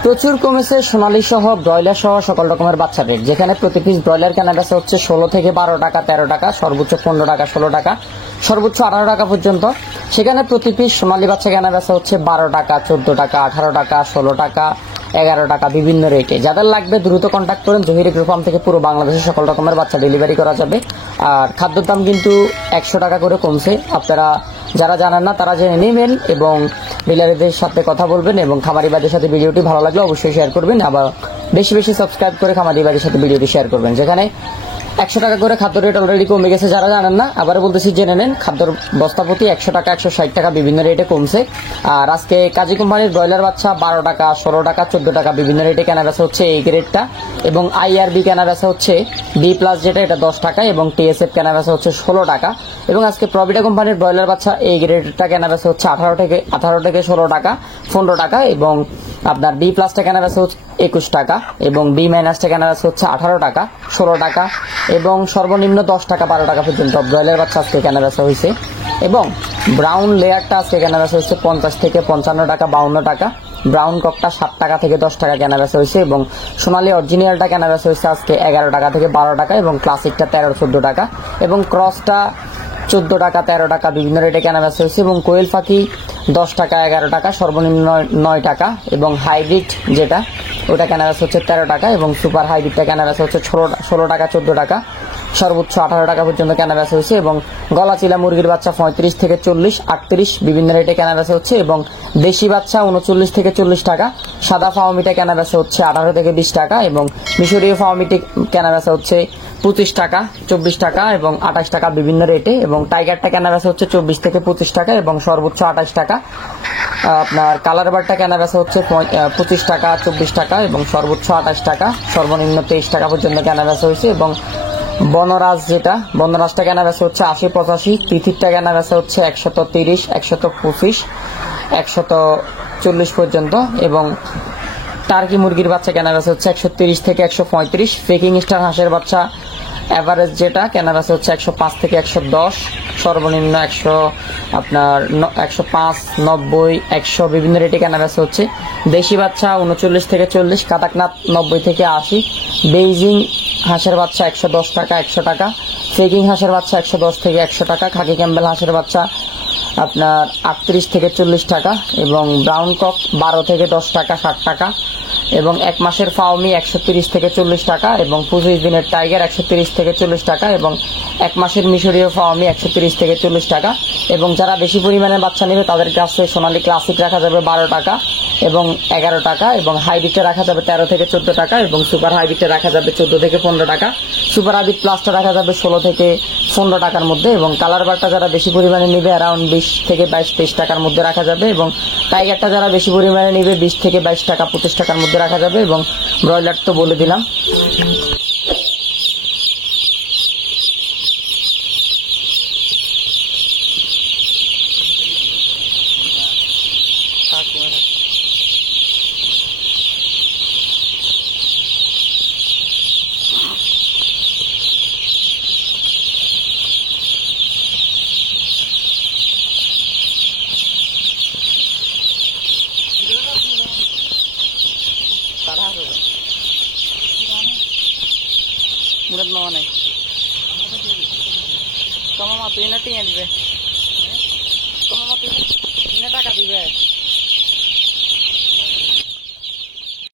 প্রচুর কমেছে সোনালী সহ ব্রয়লার সহ সকল রকমের বাচ্চা রেট, যেখানে প্রতি পিস ব্রয়লার কেনা বেচা হচ্ছে 16 থেকে 12 টাকা, 13 টাকা, সর্বোচ্চ 15 টাকা, 16 টাকা, সর্বোচ্চ 18 টাকা পর্যন্ত। সেখানে প্রতি পিস সোনালী বাচ্চা কেনা বেচা হচ্ছে 12 টাকা, 14 টাকা, 18 টাকা, 16 টাকা, 11 টাকা, বিভিন্ন রেটে। যাদের লাগবে দ্রুত কন্ট্যাক্ট করেন। জহির এগ্রো ফার্ম থেকে পুরো বাংলাদেশের সকল রকমের বাচ্চা ডেলিভারি করা যাবে। আর খাদ্যের দাম কিন্তু 100 টাকা করে কমছে। আপনারা যারা জানেন না তারা জেনে নেবেন এবং ডিলারদের সাথে কথা বলবেন এবং খামারিবাদের সাথে ভিডিওটি ভালো লাগলে অবশ্যই শেয়ার করবেন। আবার বেশি বেশি সাবস্ক্রাইব করে খামারিবাদের সাথে ভিডিওটি শেয়ার করবেন। যেখানে 100 টাকা করে খাদ্য রেট অলরেডি কমে গেছে, যারা জানেন না আবার বলতেছি জেনে নেন। খাদ্যর বস্তা প্রতি 100 টাকা, 160 টাকা বিভিন্ন রেটে কমছে। আর আজকে কাজী কোম্পানির ব্রয়লার বাচ্চা 12 টাকা, 16 টাকা, 14 টাকা বিভিন্ন রেটে কেনা বেচা হচ্ছে এই গ্রেডটা। এবং IRB কেনা বেচা হচ্ছে B+ যেটা, এটা 10 টাকা এবং TSF কেনা বেচা হচ্ছে 16 টাকা। এবং আজকে প্রভিটা কোম্পানির ব্রয়লার বাচ্চা এই গ্রেডটা কেনা বেচা হচ্ছে 18 থেকে 16 টাকা, 15 টাকা। এবং আপনার B+ টা কেনা বেচা হচ্ছে 21 টাকা এবং B- টা কেনা বেচা হচ্ছে 18 টাকা, 16 টাকা এবং সর্বনিম্ন 10 টাকা, 12 টাকা পর্যন্ত ব্রয়লার বাচ্চা আজকে কেনা বেচা হয়েছে। এবং ব্রাউন লেয়ারটা আজকে কেনা বেচা হচ্ছে 50 থেকে 55 টাকা, 52 টাকা। ব্রাউন ককটা 7 টাকা থেকে 10 টাকা কেনা বেচা হয়েছে। এবং সোনালী অরিজিনালটা কেনা বেচা হয়েছে আজকে 11 টাকা থেকে 12 টাকা এবং ক্লাসিকটা 13-14 টাকা এবং ক্রসটা 14 টাকা, 13 টাকা বিভিন্ন রেটে কেনা বেচা হয়েছে। এবং কোয়েল পাখি 10 টাকা, 11 টাকা, সর্বনিম্ন 9 টাকা। এবং হাইব্রিড যেটা ওটা কেনা বেচা হচ্ছে 13 টাকা এবং সুপার হাইব্রিডটা কেনা বেচা হচ্ছে 16 টাকা, 14 টাকা, সর্বোচ্চ 18 টাকা পর্যন্ত কেনা বেচা হয়েছে। এবং গলা চিলা মুরগির বাচ্চা 35 থেকে 40, 38 বিভিন্ন রেটে কেনা বেচা হচ্ছে। এবং দেশি বাচ্চা 39 থেকে 40 টাকা, সাদা ফাওমিটা কেনা বেচা হচ্ছে 18 থেকে 20 টাকা এবং মিশরীয় ফাওমিটি কেনা বেচা হচ্ছে 25 টাকা, 24 টাকা এবং 28 টাকা বিভিন্ন রেটে। এবং টাইগারটা কেনা বেচা হচ্ছে 24 থেকে 25 টাকা এবং সর্বোচ্চ 28 টাকা। আপনার কালার বারটা কেনা বেচা হচ্ছে 25 টাকা, 24 টাকা এবং সর্বোচ্চ 28 টাকা, সর্বনিম্ন 23 টাকা পর্যন্ত কেনা বেচা হয়েছে। এবং বনরাজ যেটা, বনরাজটা কেনা বেচা হচ্ছে 80-85, তিথিরটা কেনা বেচা হচ্ছে 130, 125, 140 পর্যন্ত। এবং টার্কি মুরগির বাচ্চা কেনা বেচা হচ্ছে 130 থেকে 135। পেকিং স্টার হাঁসের বাচ্চা এভারেজ যেটা কেনা বেচা হচ্ছে 105 থেকে 110, সর্বনিম্ন 100, আপনার 105, 90, 100 বিভিন্ন রেটে কেনা বেচা হচ্ছে। দেশি বাচ্চা 39 থেকে 40, কাতাকনাথ 90 থেকে 80, বেইজিং হাঁসের বাচ্চা 110 টাকা, 100 টাকা, পেকিং হাঁসের বাচ্চা 110 থেকে 100 টাকা, খাকি ক্যাম্বেল হাঁসের বাচ্চা আপনার 38 থেকে 40 টাকা এবং ব্রাউন কক 12 থেকে 10 টাকা, 60 টাকা এবং 1 মাসের ফাওমি 130 থেকে 40 টাকা এবং 25 দিনের টাইগার 130 থেকে 40 টাকা এবং 1 মাসের মিশরীয় ফাওমি 130 থেকে 40 টাকা। এবং যারা বেশি পরিমাণে বাচ্চা নেবে তাদের কাছে সোনালী ক্লাসিক রাখা যাবে 12 টাকা এবং 11 টাকা এবং হাইব্রিডটা রাখা যাবে 13 থেকে 14 টাকা এবং সুপার হাইব্রিডটা রাখা যাবে 14 থেকে 15 টাকা, সুপার হাইব্রিড প্লাসটা রাখা যাবে 16 থেকে 15 টাকার মধ্যে। এবং কালার বারটা যারা বেশি পরিমাণে নেবে অ্যারাউন্ড 20 থেকে 22-23 টাকার মধ্যে রাখা যাবে। এবং টাইগারটা যারা বেশি পরিমাণে নেবে 20 থেকে 22 টাকা, 25 টাকার মধ্যে রাখা যাবে। এবং ব্রয়লার তো বলে দিলাম। মুরাদ মামা নাই, কমামা তুই না টিয়া দিবে, কমামা তুই না টাকা দিবে।